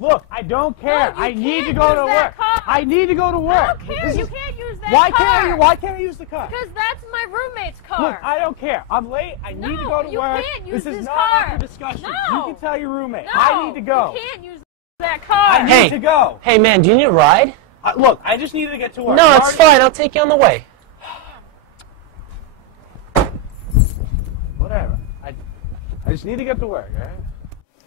Look, I don't care. No, I need to go to work. Car. I need to go to work. I don't care. You can't use that car. Why can't I use the car? Because that's my roommate's car. Look, I don't care. I'm late. I need to go to work. You can't use this is not car. up for discussion. No. You can tell your roommate. No, I need to go. You can't use that car. I need to go. Hey, man, do you need a ride? Look, I just need to get to work. No, it's fine. I'll take you on the way. Whatever. I just need to get to work, all right?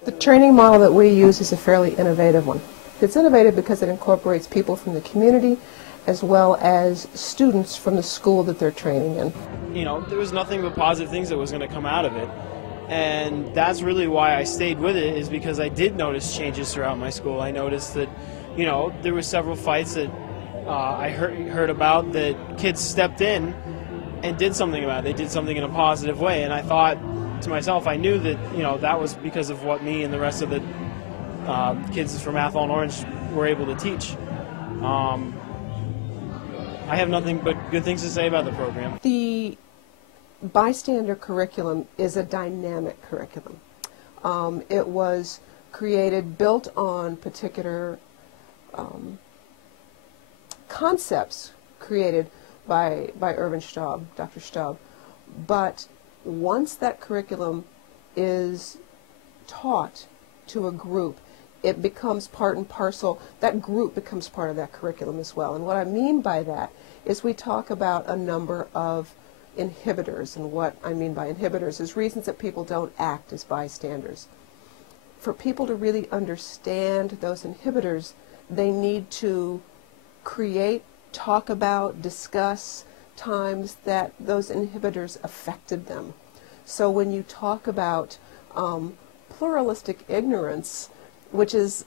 The training model that we use is a fairly innovative one. It's innovative because it incorporates people from the community as well as students from the school that they're training in. You know, there was nothing but positive things that was going to come out of it. And that's really why I stayed with it, is because I did notice changes throughout my school. I noticed that, you know, there were several fights that I heard about that kids stepped in and did something about it. They did something in a positive way. And I thought to myself, I knew that, you know, that was because of what me and the rest of the kids from Athlone Orange were able to teach. I have nothing but good things to say about the program. The Bystander curriculum is a dynamic curriculum. It was created, built on particular concepts created by Irvin Staub, Dr. Staub. But once that curriculum is taught to a group, it becomes part and parcel. That group becomes part of that curriculum as well. And what I mean by that is we talk about a number of inhibitors, and what I mean by inhibitors is reasons that people don't act as bystanders. For people to really understand those inhibitors, they need to create, talk about, discuss times that those inhibitors affected them. So when you talk about pluralistic ignorance, which is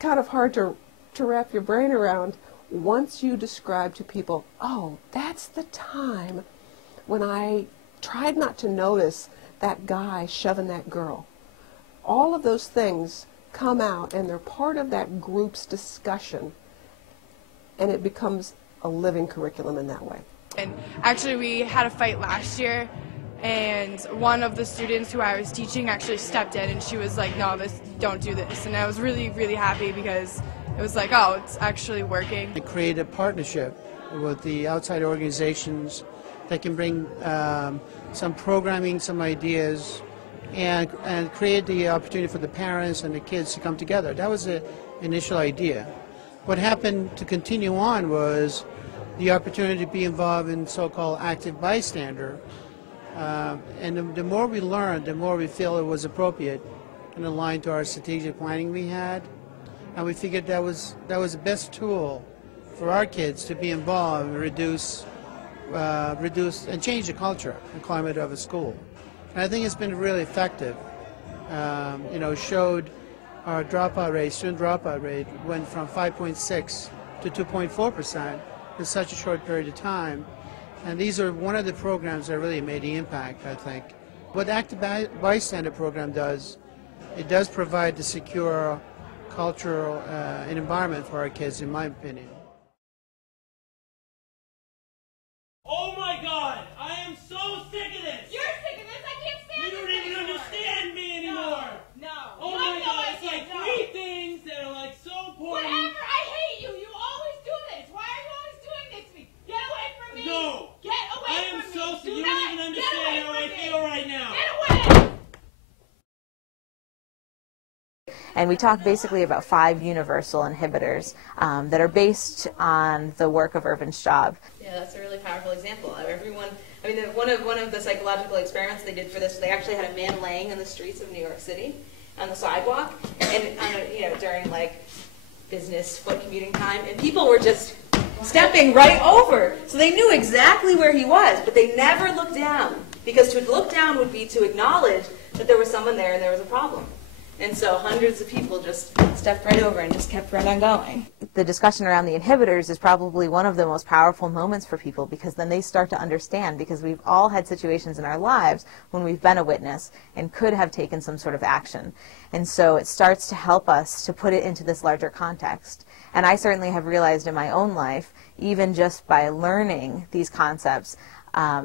kind of hard to wrap your brain around, once you describe to people, oh, that's the time when I tried not to notice that guy shoving that girl. All of those things come out and they're part of that group's discussion, and it becomes a living curriculum in that way. And actually we had a fight last year, and one of the students who I was teaching actually stepped in and she was like, no, don't do this. And I was really, really happy because it was like, oh, it's actually working. I created a partnership with the outside organizations that can bring some programming, some ideas, and create the opportunity for the parents and the kids to come together. That was the initial idea. What happened to continue on was the opportunity to be involved in so-called active bystander. And the more we learned, the more we feel it was appropriate and aligned to our strategic planning we had. And we figured that was the best tool for our kids to be involved and reduce and change the culture and climate of a school. And I think it's been really effective. You know, showed our dropout rate, student dropout rate, went from 5.6 to 2.4% in such a short period of time. And these are one of the programs that really made the impact, I think. What the Active Bystander program does, it does provide the secure cultural environment for our kids, in my opinion. Oh my God! I am so sick of this! You're sick of this? I can't stand You this don't even anymore. understand me anymore! No. Oh You my have no God, it's idea, like no. 3 things that are like so important. Whatever, I hate you. You always do this. Why are you always doing this to me? Get away from me. No! Get away I am from so me. sick. You don't even understand how I feel right now. Get away. And we talk basically about 5 universal inhibitors that are based on the work of Irvin Staub. Yeah, that's a really powerful example. Everyone, I mean, one of the psychological experiments they did for this, they actually had a man laying in the streets of New York City on the sidewalk, and you know, during like business foot commuting time, and people were just stepping right over, so they knew exactly where he was, but they never looked down, because to look down would be to acknowledge that there was someone there and there was a problem. And so hundreds of people just stepped right over and just kept right on going. The discussion around the inhibitors is probably one of the most powerful moments for people, because then they start to understand, because we've all had situations in our lives when we've been a witness and could have taken some sort of action. And so it starts to help us to put it into this larger context. And I certainly have realized in my own life, even just by learning these concepts,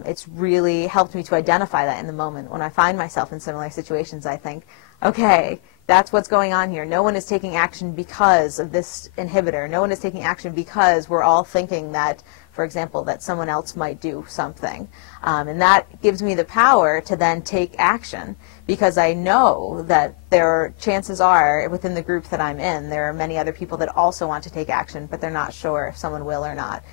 it's really helped me to identify that in the moment. When I find myself in similar situations, I think, okay, That's what's going on here. No one is taking action because of this inhibitor. No one is taking action because we're all thinking that, for example, that someone else might do something. And that gives me the power to then take action, because I know that chances are, within the group that I'm in, there are many other people that also want to take action, but they're not sure if someone will or not.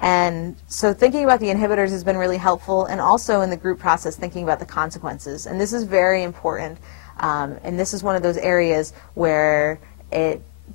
And so thinking about the inhibitors has been really helpful, and also in the group process thinking about the consequences. And this is very important, and this is one of those areas where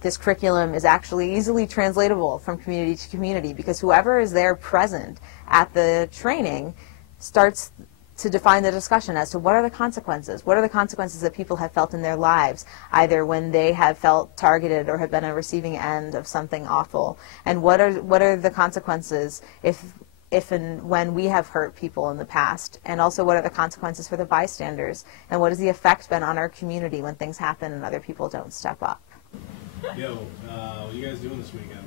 this curriculum is actually easily translatable from community to community, because whoever is there present at the training starts to define the discussion as to what are the consequences. What are the consequences that people have felt in their lives, either when they have felt targeted or have been on a receiving end of something awful, and what are the consequences if and when we have hurt people in the past, and also what are the consequences for the bystanders, and what has the effect been on our community when things happen and other people don't step up. Yo, what are you guys doing this weekend?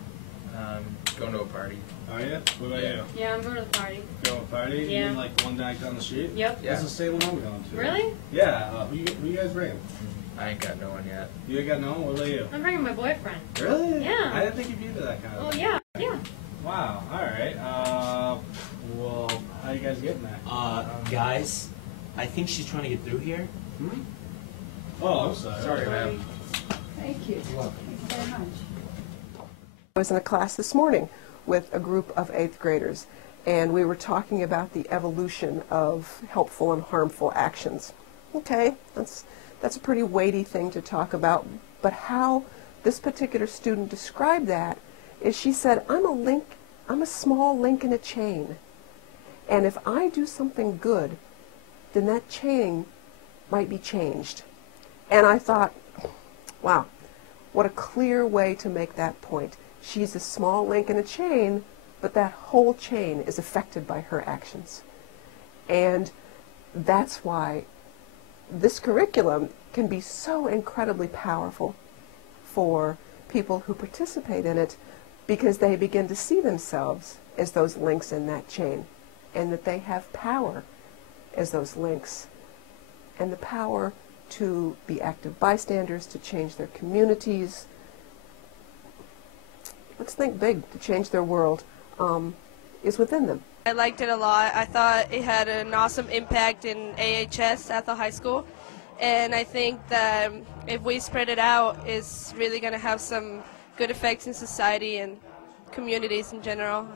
Going to a party. Are you? What about you? Yeah, I'm going to the party. Going to a party? Yeah. You mean like the one down the street? Yep. Yeah. That's the same one I'm going to. Really? Yeah. Who you guys bringing? I ain't got no one yet. You ain't got no one? What about you? I'm bringing my boyfriend. Really? Yeah. I didn't think you'd be into that kind of Oh, thing. yeah. Yeah. Wow. All right. Well, how you guys getting there? Guys, I think she's trying to get through here. Hmm? Oh, I'm sorry. Sorry, ma'am. Thank you. Thank you very much. I was in a class this morning with a group of 8th graders, and we were talking about the evolution of helpful and harmful actions. Okay, that's a pretty weighty thing to talk about, but how this particular student described that is she said, I'm a small link in a chain, and if I do something good, then that chain might be changed. And I thought, wow, what a clear way to make that point. She's a small link in a chain, but that whole chain is affected by her actions. And that's why this curriculum can be so incredibly powerful for people who participate in it, because they begin to see themselves as those links in that chain, and that they have power as those links, and the power to be active bystanders, to change their communities. Let's think big, to change their world, is within them. I liked it a lot. I thought it had an awesome impact in AHS at the high school, and I think that if we spread it out, it's really going to have some good effects in society and communities in general.